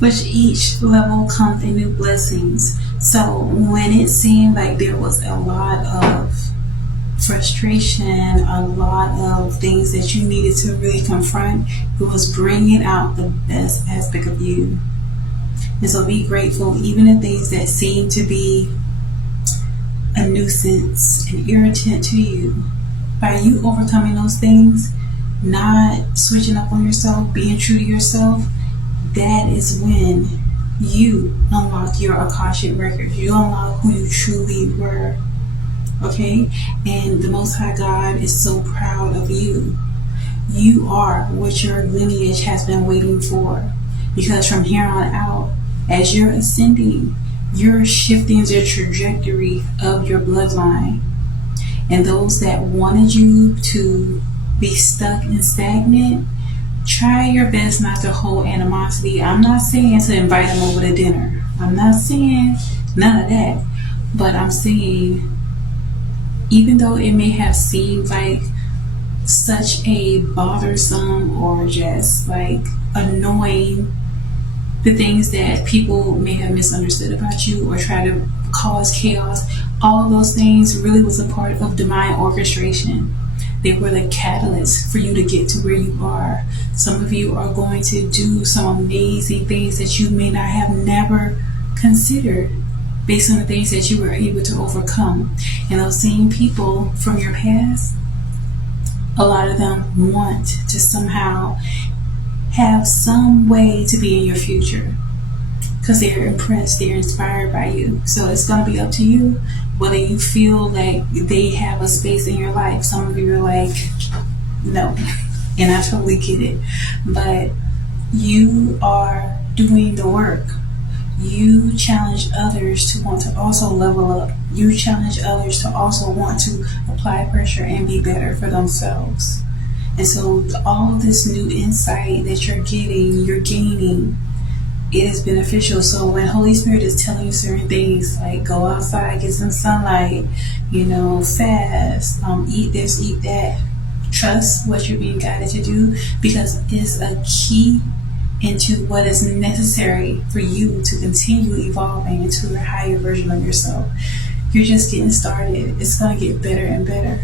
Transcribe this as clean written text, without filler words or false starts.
With each level comes a new blessings. So when it seemed like there was a lot of frustration, a lot of things that you needed to really confront, it was bringing out the best aspect of you. And so be grateful, even the things that seem to be a nuisance, an irritant to you. By you overcoming those things, not switching up on yourself, being true to yourself, that is when you unlock your Akashic records. You unlock who you truly were. Okay? And the Most High God is so proud of you. You are what your lineage has been waiting for. Because from here on out, as you're ascending, you're shifting the trajectory of your bloodline. And those that wanted you to be stuck and stagnant, try your best not to hold animosity. I'm not saying to invite them over to dinner. I'm not saying none of that. But I'm saying, even though it may have seemed like such a bothersome or just like annoying, the things that people may have misunderstood about you or try to cause chaos, all those things really was a part of divine orchestration. They were the catalyst for you to get to where you are. Some of you are going to do some amazing things that you may not have never considered based on the things that you were able to overcome. And those same people from your past, a lot of them want to somehow have some way to be in your future because they're impressed, they're inspired by you. So it's going to be up to you whether you feel like they have a space in your life. Some of you are like, no, and I totally get it. But you are doing the work. You challenge others to want to also level up. You challenge others to also want to apply pressure and be better for themselves. And so all this new insight that you're getting, you're gaining, it is beneficial. So when Holy Spirit is telling you certain things like go outside, get some sunlight, fast, eat this, eat that, trust what you're being guided to do, because it's a key into what is necessary for you to continue evolving into a higher version of yourself. You're just getting started. It's going to get better and better.